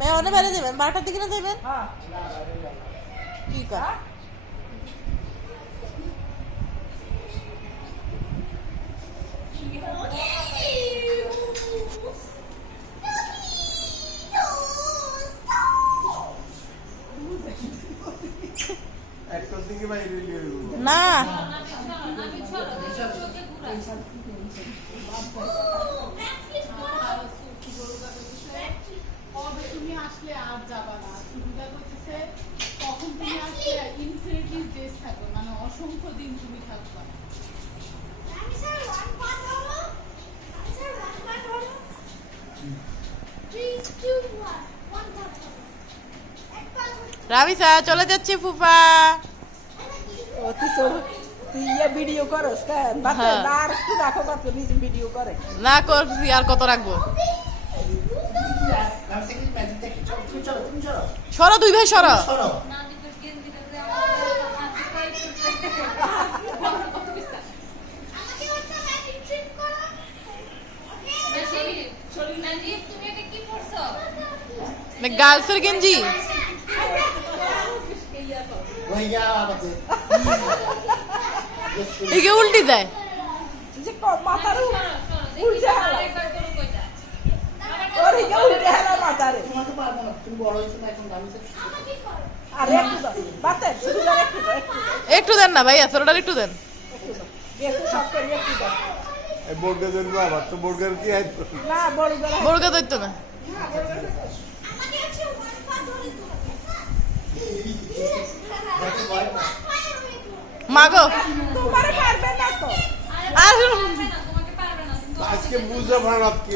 ভাই অনেক বেড়ে যাবেন 12টার দিকে না যাবেন কি কর না তুমি আসলে আর যাবা না সুবিধা করতেছে তখন তুমি আসলে ইনফিনিটি ডেজ থাকবে মানে অসংখ্য দিন তুমি থাকবা রাবিসা চলে যাচ্ছে ফুফা তুই ভিডিও করস কেন আর একটু রাখো কত নিজে ভিডিও করে না করছি আর কত রাখবো সরো দুই ভাই সরো গার্লসের গেঞ্জি একে উল্টি দেয় যে মাথার উল্টে হালা ওরে কে উল্টে হালা মাথারে তোমাকে পারবো না তুমি বড় হইছো না এখন আমি আরে একটু দাও বাতে শুধু দাও একটু দাও একটু দেন না ভাইয়া ছোটটার একটু দেন গেছে সব করে একটু দাও এই বর্গা দেন বাবা তো বর্গার কি আইত না বড় বড় বড়গা দইতো না মাগো তোমারে পারবে না তো আর আজকে বুঝা ভাড়াত কি